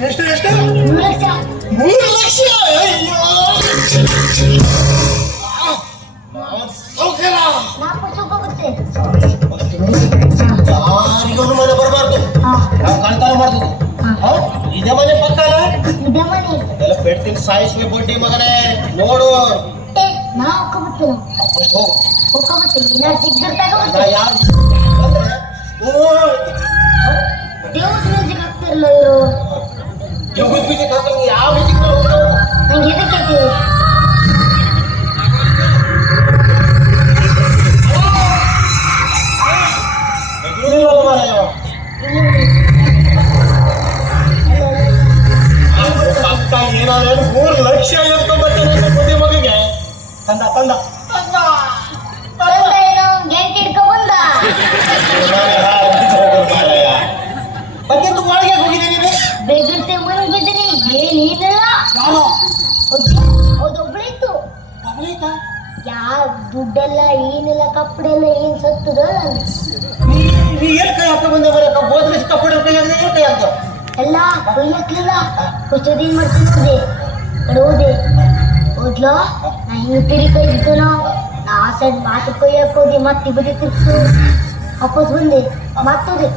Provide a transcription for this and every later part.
ಎಷ್ಟು ಎಷ್ಟು ಮೂರು ಲಕ್ಷ ಯಾರಿಗೂ ಮನೆ ಬರಬಾರ್ದು ನಾವು ಕಳ್ತನ ಮಾಡ್ದು? ಇದೇ ಮನೆ ಪಕ್ಕನ ಎಲ್ಲ ಪೆಡ್ತೀನಿ ಸಾಯಿಸ್ವಿ ಬಡ್ಡಿ ಮಗನೇ ನೋಡು ಏ ನಾ ಹೋಗ್ಕೊಬತ್ತೀನಿ ಫಸ್ಟ್ ಹೋಗು ಹೋಗ್ಕೊಬತ್ತೀನಿ ನಾನು ಸಿಗ್ದರ್ ನಾ ತಗೋಬತ್ತೀನಿ ಯಾರು ಓ ದೇವ್ರ ಮ್ಯೂಸಿಕ್ ಹಾಕ್ತಿರ್ಲ ಇವರು ದೇವ್ರ ಬೀಜಕ್ಕೆ ಹಾಕಂಗೆ ಯಾವ ಬೀಜಕ್ಕೆ ಹೋಗ್ತಾವು ನಂಗೆ ಎದಕ್ಕೆ ಹಾಕಿದ್ರು? ಎದುರಿಲ್ಲ ಮಾರಾಯ ಪಕ್ಕ ಏನಾದ್ರು ಮೂರು ಲಕ್ಷ ಎತ್ಕೊಂಡ್ಬರ್ತಾನೆ ಬುದ್ಧಿ ಮಗಿಗೆ ತಂದ ತಂದ ಏನಿಲ್ಲ ಯಾರು? ಅದೊಬ್ಳೆ ಇತ್ತು ಯಾವ ದುಡ್ಡೆಲ್ಲ ಏನಿಲ್ಲ ಕಪ್ಪಡೆಲ್ಲ ಏನ್ ಸತ್ತದ? ನೀ ಏನ್ ಕೈ ಹಾಕ ಬಂದೆ ಬರ ಗೋದ್ರೆ ಕಪ್ಪಡ ಕೈ ಹಾಕಿದ್ರೆ ಏನ್ ಕೈ ಎಲ್ಲ ಕುಷ್ಟದೇನ್ ಹೋದ್ಲೋ? ನಾ ಹಿಂಗ್ ತಿರಿ ಕೈ ನಾ ಆ ಸೈಡ್ ಮಾತು ಕೊಯ್ಯಕ್ ಹೋಗಿ ಮತ್ತೆ ಬದಿ ತಿರ್ಸು ವಾಪಸ್ ಬಂದೆ. ಮತ್ತೋದೆ.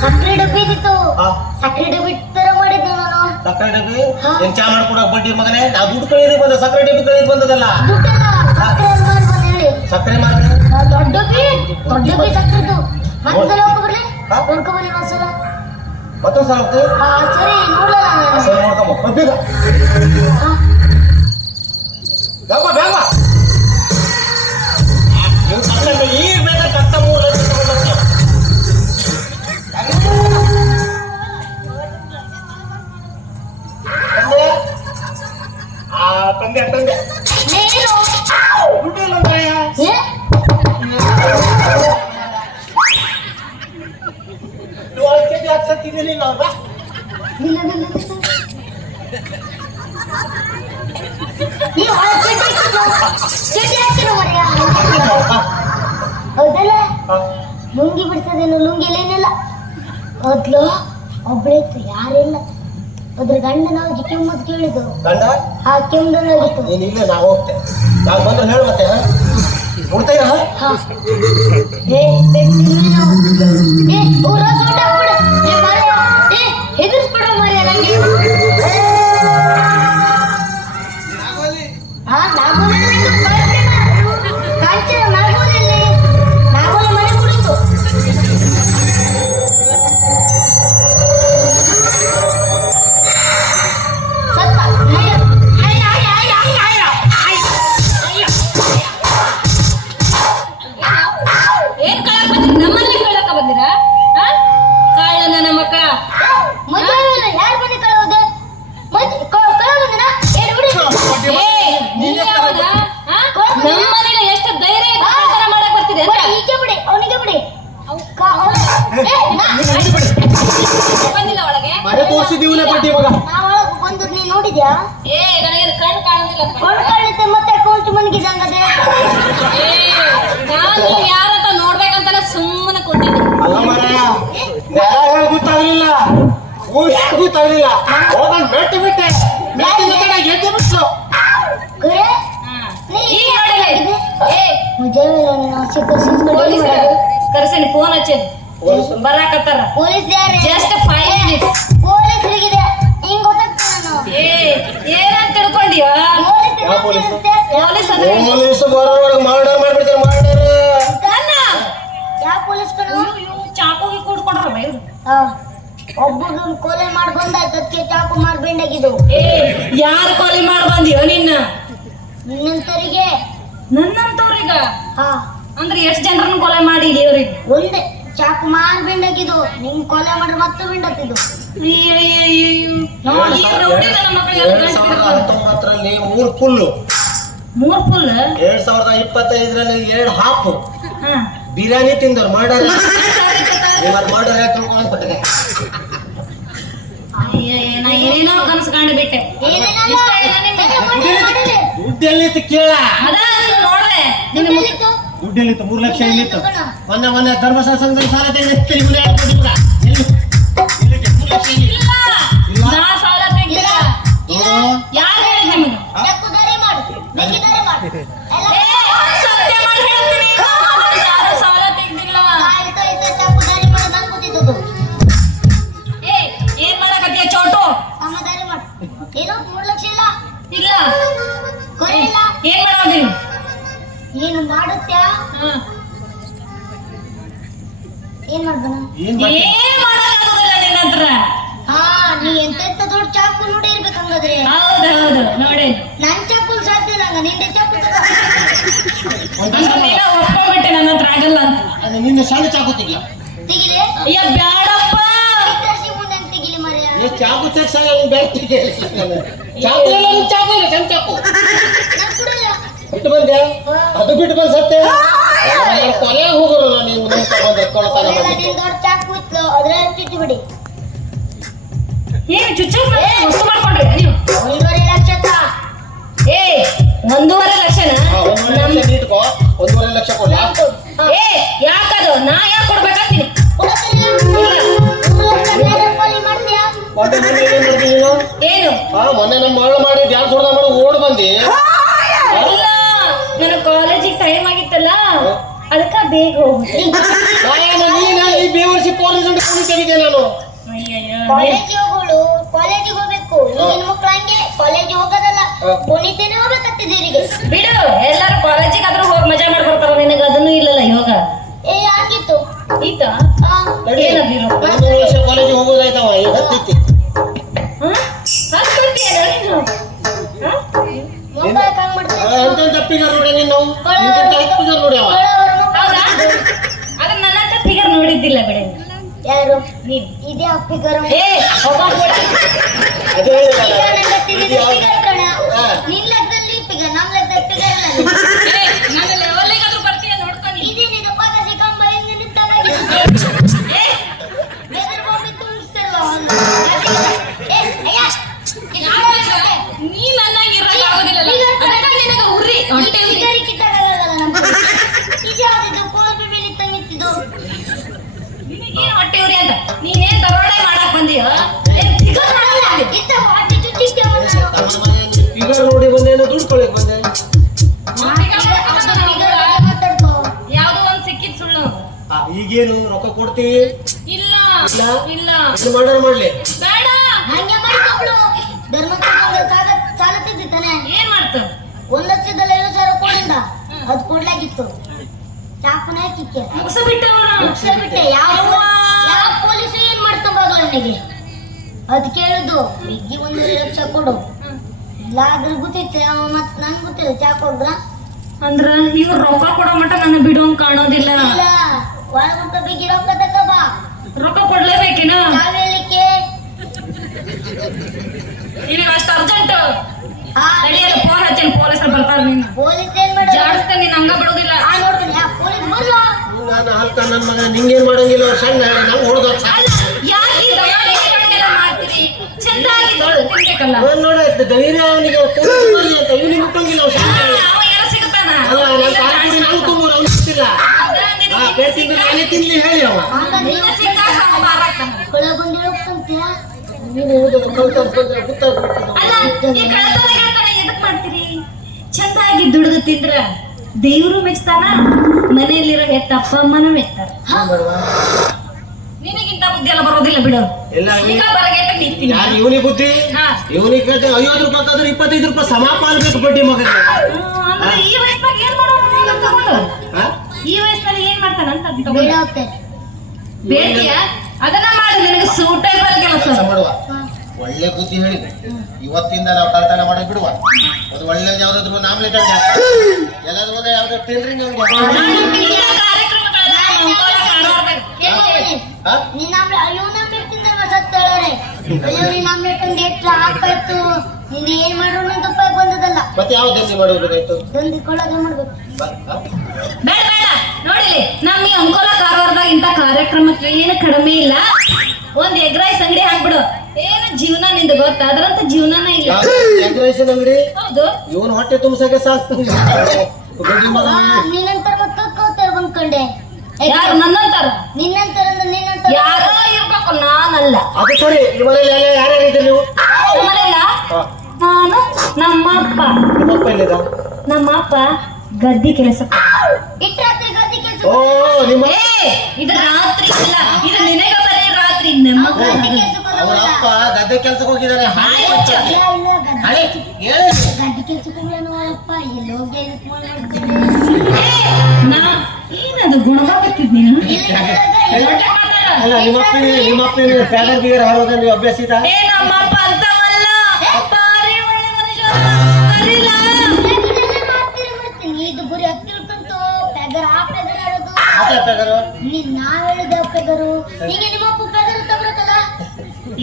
ಸಕ್ಕರೆ ಡಬ್ಬಿ ಇದ್ದಿತ್ತು. ಹಾ. ಸಕ್ಕರೆ ಡಬ್ಬಿ ತರ ಮಾಡಿದ್ದೆ ನಾನು. ಸಕ್ಕರೆ ಡಬ್ಬಿ. ಏನ್ ಚಾ ಮಾಡ್ಕೊಡಕ್ ಬಡ್ಡಿ ಮಗನೇ? ನಾವು ದುಡ್ಡು ಕಳೀರಿ ಬಂದ ಸಕ್ಕರೆ ಡಬ್ಬಿ ಕಳೀರಿ ಬಂದದಲ್ಲ. ದುಡ್ಡೆಲ್ಲ ಸಕ್ಕರೆ ಬಂದು ಹೇಳಿ. ಸಕ್ಕರೆ ದೊಡ್ಡ ಡಬ್ಬಿ ದೊಡ್ಡ ಡಬ್ಬಿ ಸಕ್ಕರೆದು. ಮತ್ತೆ ಹೋಗ್ಕೊ ಬರ್ಲಿ ಹಾ? ನೋಡ್ಕೊ ಬರ್ಲಿ ಒಂದ್ಸಲ ಮತ್ತೊಂದ್ ಸಲ ಹೋಗ್ತೀವಿ? ಹಾ ಸರಿ ನೋಡಲ್ಲ ನಾನು. ಸರಿ ನೋಡ್ಕೊಂಬ ಬದ್ದೀಗ ಹಾ. ಬೇಗ ಬೇಗ ಲುಂಗಿ ಲುಂಗಿಲೇನಿಲ್ಲ ಮೊದ್ಲು ಒಬ್ಬಳೇ ಇತ್ತು ಯಾರಿಲ್ಲ. ಅದ್ರ ಗಂಡ ನಾವು ಕೆಮ್ಮದ್ ಕೇಳಿದ್ದು. ಗಂಡ? ಆ ಕೆಮ್ಮದ ನೀನು ಇಲ್ಲೇ ನಾವು ಹೋಗ್ತೆ. ನಾನು ಬಂದ್ರೆ ಹೇಳು ಮತ್ತೆ ಏ ಹೆದರ್ಸ್ಬಿಡು ಮಾರ್ಯ ನಂಗೆ. ಮಗ ನಾ ನೋಡಿದ್ಯಾ? ಏ ನನಗೆ ಕಣ್ಣು ಕಾಣುದಿಲ್ಲ ಮತ್ತೆ ಕೌಂಚು ಮನ್ಗಿದಂಗದೆ ಏ ನಾನು ಯಾರಂತ ನೋಡ್ಬೇಕಂತಾನೆ ಸುಮ್ಮನೆ ಕೊಟ್ಟಿದ್ದೆ ಅಲ್ಲ ಮಾರಾಯ ಹೇಳಿ ಗೊತ್ತಾಗ್ಲಿಲ್ಲ? ಊರ್ ಹೇಳಿ ಮೆಟ್ಟಿ ಬಿಟ್ಟೆ. ಮೆಟ್ಟಿ ಬಿಟ್ಟೆ ಎದ್ದು? ಕರ್ಸೇನಿ ಫೋನ್ ಹಚ್ಚಿ ಬರಾಕತ್ತಾರ. ಪೊಲೀಸ್ ಯಾರೇ? ಜಸ್ಟ್ ಫೈವ್ ಮಿನಿಟ್ಸ್ ಪೊಲೀಸ್ರಿಗಿದೆ ಹಿಂಗ್ ಗೊತ್ತಾಗ್ತದೆ ನಾನು ಏ ತಿಳ್ಕೊಂಡಿಯ ಪೊಲೀಸ್ ಯಾವ ಪೊಲೀಸ್? ಪೊಲೀಸ್ ಅಂದ್ರೆ? ಪೊಲೀಸ್ ಬರೋವಾಗ ಮರ್ಡರ್ ಮಾಡ್ಬಿಡ್ತಾರೆ ಮರ್ಡರ್ ನನ್ನ ಯಾವ ಪೊಲೀಸ್ ಕಣ? ಚಾಕುಗೆ ಕೂಡ್ಕೊಂಡ್ರ ಬೈರು ಆ, ಒಬ್ಬಗನ್ ಕೊಲೆ ಮಾಡಿ ಅದಕ್ಕೆ ಚಾಕು ಮಾಡಿ ಬೆಂಡಾಗಿದ್ದು ಏ ಯಾರು ಕೊಲೆ ಮಾಡಿ ಬಂದಿಯೋ ನಿನ್ನ? ನಿನ್ನಂತರಿಗೆ ನನ್ನಂತವ್ರಿಗ? ಹಾ. ಅಂದ್ರೆ ಎಷ್ಟು ಜನರನ್ನು ಕೊಲೆ ಮಾಡಿ ಇವ್ರಿಗೆ? ಒಂದೇ ಚಾಕು ಮಾಡಿ ಬೆಂಡಾಗಿದ್ದು ನಿಮ್ ಕೊಲೆ ಮಾಡ್ರೆ ಮತ್ತೆ ಸಾವಿರದ ಹತ್ತೊಂಬತ್ತರಲ್ಲಿ ಮೂರು ಫುಲ್ಲು ಮೂರ್ ಫುಲ್ ಎರಡ್ ಸಾವಿರದ ಇಪ್ಪತ್ತೈದರಲ್ಲಿ ಎರಡು ಹಾಫ್ ಹಾ. ಬಿರಿಯಾನಿ ತಿಂದರು ಮರ್ಡರ್. ಮರ್ಡರ್ ಯಾಕೆ ತಿಳ್ಕೊಂಡು ಬಿಟ್ಟಿದೆ ನಾ ಏನೇನೋ ಕನಸು ಕಂಡು ಬಿಟ್ಟೆ ಇಷ್ಟ ಆಯ್ತಾ ನಿಮ್ಗೆ? ದುಡ್ಡೆಲ್ಲಿತ್ತು ಕೇಳ? ದುಡ್ಡೆಲ್ಲಿತ್ತು? ಮೂರು ಲಕ್ಷ ಇಲ್ಲಿತ್ತು. ಮೊನ್ನೆ ಮೊನ್ನೆ ಧರ್ಮಸ್ಥಳ ಸಂಘದಲ್ಲಿ ಸಾಲ ತೆಗೆದು ಏನು ಏ ಏನ್ ಮಾಡ್ಬಣ ಏನ್ ಮಾಡಕ್ಕಾಗೋದಿಲ್ಲ ನಿನ್ನ ಹತ್ರ ಹಾ ನೀ ಎಂತ ಎಂತ ದೊಡ್ಡ ಚಾಕು ನೋಡಿ ಇರ್ಬೇಕು ಹೌದು ಹೌದು. ನೋಡಿ. ನಿನ್ನ ಸಣ್ಣ ಚಾಕು ತೆಗಿಲ? ಅಯ್ಯ ಬ್ಯಾಡಪ್ಪ. ಚಾಕು ತೆಗ್ಸಲ್ಲ ಚಾಕು ಇಲ್ಲ ನಿನ್ ಚಾಕು. ಇಲ್ಲ ಸಣ್ಣ ಚಾಕು ಬಿಟ್ಟು ಬಂದೆ ಅದು ಬಿಟ್ಟು ಬಂದ್ ಸತ್ತೆ ಕೊನೆ ಹೋಗೋರು ನೀವು ಬಿಡಿ. ಏನು ಚುಚ್ಚು ವಸ್ತು ಮಾಡ್ಕೊಂಡ್ರಿ ನೀವು? ಒಂದೂವರೆ ಲಕ್ಷ ಕೊಡ್ಲಾ ಏ ಒಂದೂವರೆ ಲಕ್ಷನ? ಹಾ, ಒಂದೂವರೆ ಲಕ್ಷ ಏ, ಯಾಕದು ನಾ ಯಾಕೆ ಕೊಡ್ಬೇಕಂತೀನಿ? ಇಲ್ಲ ಏನ್ ಹಾ ಮೊನ್ನೆ ನಮ್ಮ ಮಗಳು ಮಾಡಿ ಡ್ಯಾನ್ಸ್ ಅಲ್ಲ, ನನ್ನ ಕಾಲೇಜಿಗೆ ಟೈಮ್ ಆಗಿತ್ತಲ್ಲ ಅದಕ್ಕ ಬೇಗ ಹೋಗ್ಬಿಟ್ಟೆ ನಾನು ನೀನ ಈ ಬೇವರ್ಸಿ ನಾನು. ಕಾಲೇಜಿಗೆ ಹೋಗ್ಬೇಕು ಕಾಲೇಜಿಗೆ ಹೋಗೋದಲ್ಲ. ಕುಣಿತೇನೆ ಬಿಡು, ಎಲ್ಲಾರು ಫಿಗರ್ ನೋಡಿದ್ದಿಲ್ಲ ಬಿಡಿ ಯಾರು? ನೀನು ಇದೇ ಅಪ್ಪಿಗರು ಏ. ಅದೇ? ಫಿಗರ್. ನಿನ್ ಲೆಕ್ಕದಲ್ಲಿ ಫಿಗರ್ ನಮ್ ಲೆಕ್ಕದಲ್ಲಿ ಫಿಗರ್ ಇಲ್ಲ ಏ, ನನ್ನ ಲೆವೆಲ್ಲಿಗಾದ್ರೂ ಬರ್ತೀಯ ನೋಡ್ಕೊಂಡು ಇದೀನಿ ಪಾಕ ಸಿಕ್ಕಂಬ ಹಿಂಗ್ ನಿಂತಾಗ. ಬಂದೆ. ಯಾವ್ದೋ ಒಂದ್ ಸಿಕ್ಕಿದ್ ಸುಳ್ಳು. ಆ, ಈಗೇನು ರೊಕ್ಕ ಕೊಡ್ತೀವಿ ಇಲ್ಲ ಮಾಡ್ಲಿ. ಬೇಡ. ಏನ್ ಮಾಡ್ತ? ಒಂದ್ ಲಕ್ಷದಲ್ಲಿ ಐವತ್ತು ಸಾವಿರ ಕೊಡಿಂದ ಅದ್ ಕೊಡ್ಲಾಗಿತ್ತು. ಚಾಕುನ ಕಿಕ್ಕೆ ಮುಗಿಸ ಬಿಟ್ಟವನ ಮುಗ್ಸೇ ಬಿಟ್ಟೆ ಯಾವ ಯಾವ ಪೊಲೀಸ್ ಏನ್ ನನಗೆ ಅದ್ ಕೇಳುದು. ಬಿಗ್ಗಿ ಒಂದು ಲಕ್ಷ ಕೊಡು. ಅದ್ರ ಗೊತ್ತಿತ್ತು ಅವ ಮತ್ ನನ್ ಗೊತ್ತಿಲ್ಲ ಚಾ ಕೊಡ್ರ ಅಂದ್ರ ನೀವು ರೊಕ್ಕ ಕೊಡೋ ಮಟ್ಟ ನನ್ನ ಬಿಡೋಂಗ್ ಕಾಣೋದಿಲ್ಲ. ಇಲ್ಲ ಒಳಗುಂಟ ಬಿಗ್ಗಿ ರೊಕ್ಕ ತಗೋಬಾ. ರೊಕ್ಕ ಕೊಡ್ಲೇಬೇಕೇನ? ಚಾವೇಲಿಕ್ಕೆ ನಿನಗ ಅಷ್ಟ ಅರ್ಜೆಂಟ್ ಹಾ. ತಡಿಯಲ್ಲ ಫೋನ್ ಹಚ್ಚಿನ ಪೊಲೀಸರು ಬರ್ತಾರ ನೀನು ಪೊಲೀಸ್ ಏನ್ ಮಾಡೋದು? ಜಾಡಿಸ್ತೇನೆ ನೀನು ಹಂಗ ಬಿಡೋದಿಲ್ಲ. ಆ ನೋಡ್ತೀನಿ ಪೊಲೀಸ್ ಬರ್ಲಾ? ನಾನು ಹಲ್ಕ ನನ್ನ ಮಗ ನಿಂಗೇನ್ ಮಾಡಂಗಿಲ್ಲ ಸಣ್ಣ ನಂಗೆ ಹೊಡೆದ ಅಲ್ಲ ಯಾಕೆ ಈ ದಗಾಳಿ ಕಡೆಗೆಲ್ಲ ಮಾಡ್ತೀರಿ ಚಂದಾಗಿ ದೊಡ್ಡ ತಿನ್ಬೇಕಲ್ಲ ನೋಡಿ ಧೈರ್ಯ ಅವನಿಗೆ ಪೊಲೀಸ್ ಬರ್ಲಿ ಅಂತ ಇವನಿಗೆ ಮುಟ್ಟಂಗಿಲ್ಲ ಅವ್ನು ಸಣ್ಣ ಅವ ಎಲ್ಲ ಸಿಗ್ತಾನ ಅಲ್ಲ ನನ್ನ ಕಾಲ್ಪುರಿ ನಾವು ತುಂಬ ಅವ್ನು ಸಿಗ್ತಿಲ್ಲ ಹಾ ಬೇಸಿಂದ ನಾನೇ ತಿನ್ಲಿ ಹೇಳಿ ಅವ ನಿನ್ನ ಸಿಕ್ಕಾಗ ಅವ ಮಾರಾಕ್ತಾನ. ಕೊಳ ಬಂದಿರೋ ಹೋಗ್ತಂತೀಯ ನೀನು ಓದೋದು ಕಲ್ತ ಗೊತ್ತಾಗ್ಬಿಡ್ತಿದ್ದು ಅಲ್ಲ ಈ ಕಳ್ತನ ಗಿಳ್ತನ ಎದಕ್ ಮಾಡ್ತೀರಿ? ಚಂದಾಗಿ ದುಡಿದು ತಿಂದ್ರ ದೇವ್ರು ಮೆಚ್ತಾನ? ಮನೆಯಲ್ಲಿರೋ ಹೆತ್ತಪ್ಪ ಅಮ್ಮನೂ ಮೆಚ್ತಾರ. ಬುದ್ಧಿ ಎಲ್ಲ ಬರೋದಿಲ್ಲ ಬಿಡು ಎಲ್ಲ ಈಗ ಬರಗೆಟ್ಟ ನಿಂತೀನಿ. ಯಾರು ಇವನಿಗೆ ಬುದ್ಧಿ? ಹಾ. ಇವನಿಗೆ ಕತೆ ಐವತ್ತು ರೂಪಾಯಿ ಆದ್ರೆ ಇಪ್ಪತ್ತೈದು ರೂಪಾಯಿ ಸಮಾಪಾಲ ಬೇಕು ಬಡ್ಡಿ ಮಗನಿಗೆ. ಅಂದ್ರೆ ಈ ವಯಸ್ಸಿನಾಗ ಏನ್ ತಗೊಂಡು ಹಾ? ಈ ವಯಸ್ಸಿನಲ್ಲಿ ಏನ್ ಮಾಡ್ತಾನ ಅಂತ ಬೇಡ ತಗೊಂಡು. ಹೋಗ್ತೆ ಅದನ್ನ ಮಾಡು ನಿನಗೆ ಸೂಟೇಬಲ್ ಕೆಲಸ. ಕೆಲಸ ಮಾಡುವ. ಒಳ್ಳೆ ಬುದ್ಧಿ ಹೇಳಿದೆ ಇವತ್ತಿಂದ ನಾವು ಕಳ್ತನ ಮಾಡಿ ಬಿಡುವ. ಒಂದು ಒಳ್ಳೆ ಯಾವ್ದಾದ್ರು ಒಂದು ಆಮ್ಲೆಟ್. ಎಲ್ಲಾದ್ರೂ ಒಂದು ಟೇಲ್ರಿಂಗ್ ಟೈಲರಿಂಗ್ ಅಂಗಡಿ ಕಾರ್ಯಕ್ರಮಗಳೆಲ್ಲ ಮಂಗೋಲ ಕಾಣೋರ್ಬೇಕು. ನಿನ್ನ ಹೇಳೋರೆ ಅಯ್ಯೋ ನಿನ್ನ ಆಮ್ಲೆಟ್ ಒಂದು ಎಷ್ಟು ಹಾಕಾಯ್ತು ನೀನ್ ಏನ್ ಮಾಡೋಣ ಬಂದದಲ್ಲ. ಮತ್ತೆ ಯಾವ ದಂಧೆ ಮಾಡುವುದಾಯ್ತು ತಂದಿಕೊಳ್ಳೋದೇ ಮಾಡ್ಬೇಕು. ಬೇಡ ಬೇಡ. ನೋಡಿಲಿ ನಮ್ಮ ಈ ಅಂಕೋಲ ಕಾರವಾರದಾಗ ಇಂಥ ಕಾರ್ಯಕ್ರಮಕ್ಕೆ ಏನು ಕಡಿಮೆ ಇಲ್ಲ. ಒಂದ್ ಎಗ್ ರೈಸ್ ಅಂಗಡಿ ಹಾಕ್ಬಿಡು. ಏನು ಜೀವನ ನಿಂದು ಗೊತ್ತಾ? ಅದ್ರಂತ ಜೀವನನೇ ಇಲ್ಲ. ಎಗ್ ರೈಸ್ ಅಂಗಡಿ? ಹೌದು. ಇವನು ಹೊಟ್ಟೆ ತುಂಬಸಕ್ಕೆ ಸಾಕು. ಬಡ್ಡಿ ಯಾರು? ನನ್ನಂತಾರ? ನಿನ್ನಂತರ ಅಂದ್ರೆ ಯಾರೋ ಇರ್ಬೇಕು ನಾನಲ್ಲ. ಅದು ಸರಿ ಯಾರ್ಯಾರು ಇದ್ದೀರಿ ನೀವು. ನಾನು ನಮ್ಮ ಅಪ್ಪ. ನಿಮ್ಮ ಅಪ್ಪ ಎಲ್ಲಿದ ನಮ್ಮ ಅಪ್ಪ ಗದ್ದಿ ಕೆಲಸ ಇಟ್ಟ ರಾತ್ರಿ ಗದ್ದೆ ಕೆಲ್ಸ ಓ ನಿಮ್ಮ ಏ ಇದು ರಾತ್ರಿ ಇಲ್ಲ ಇದು ನಿನಗೆ ಬರೀ ರಾತ್ರಿ ನಮ್ಮ ಗದ್ದೆ ಕೆಲ್ಸಕ್ಕೆ ಅವರ? ಅಪ್ಪ ಗದ್ದೆ ಕೆಲ್ಸಕ್ಕೆ ಹೋಗಿದ್ದಾರೆ. ಹಾಳೆ ಕೊಚ್ಚಕ್ಕೆ. ಇಲ್ಲ, ಇಲ್ಲ, ಗದ್ದೆ- ಹಾಳೆ ಹೇಳಿ. ಗದ್ದೆ ಕೆಲ್ಸಕ್ಕೆ ಹೋಗ್ಯಾನ ಅಪ್ಪ. ಎಲ್ಲಿ ಹೋಗಿ ಎದಕ್ ಮಾಡ್ಕೊಂಡೆ ಏ, ನಾ ಏನದು ಗುಣವಾಗತ್ತಿದ್ ನೀನು? ಇಲ್ಲ, ಇಲ್ಲ, ಇಲ್ಲ. ಅಲ್ಲ ನಿಮ್ಮ ಅಪ್ಪನೇ ನಿಮ್ಮ ಅಪ್ಪನೇ ಪ್ಯಾಗರ್ ಬೀಗರ್ ಹಾರೋದ ನೀವು ಅಭ್ಯಾಸ ಇತ್ತ? ಏ ನಮ್ಮಪ್ಪ ಅಂತವಲ್ಲ. ಭಾರಿ ಒಳ್ಳೆ ಮನುಷ್ಯ ಕರೀಲ ಮಾಡ್ತೀನಿ ಇದು ಗುರಿ ಹತ್ತಿರ್ತಂತು ಪೆಗರ್ ಆ ಪೆಗರ್ ಆಡೋದು ಆತ ಪ್ಯಾಗರು ನೀನ್ ಹೇಳಿದ ಪೆಗರು ಈಗ ನಿಮ್ಮ ಅಪ್ಪ ಪೆಗರ್ ತಗೊಳತ್ತಲ್ಲ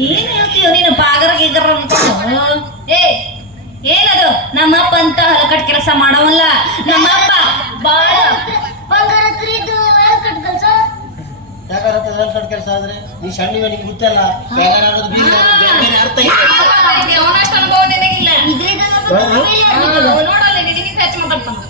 ಏನ್ ಹೇಳ್ತೀಯ ನೀನು? ಪಾಗರ ಗೀಗರ ಅನ್ಕೊಂಡು ಏ ಏನದು? ನಮ್ಮಪ್ಪ ಅಂತ ಹಲಕಟ್ ಕೆಲಸ ಮಾಡವಲ್ಲ. ನಮ್ಮಪ್ಪ ಬಾಳ ಬಂಗಾರ ಖರೀದಿ ಹೆಂಗ್ ಯಾಕಾರ ಸಣ್ಣ ಕೆಲಸ ಆದ್ರೆ ನೀ ಸಣ್ಣ ನಿನಗೆ ಗೊತ್ತಲ್ಲ ಬೇಗಾರ ಆಗೋದು ಬೇರೆ ಅರ್ಥ ಇದೆ ಅನುಭವ ನೋಡಲ್ಲ ನಿನಗೆ ಹೆಚ್ಚು ಮಾತಾಡ್ತಾನೆ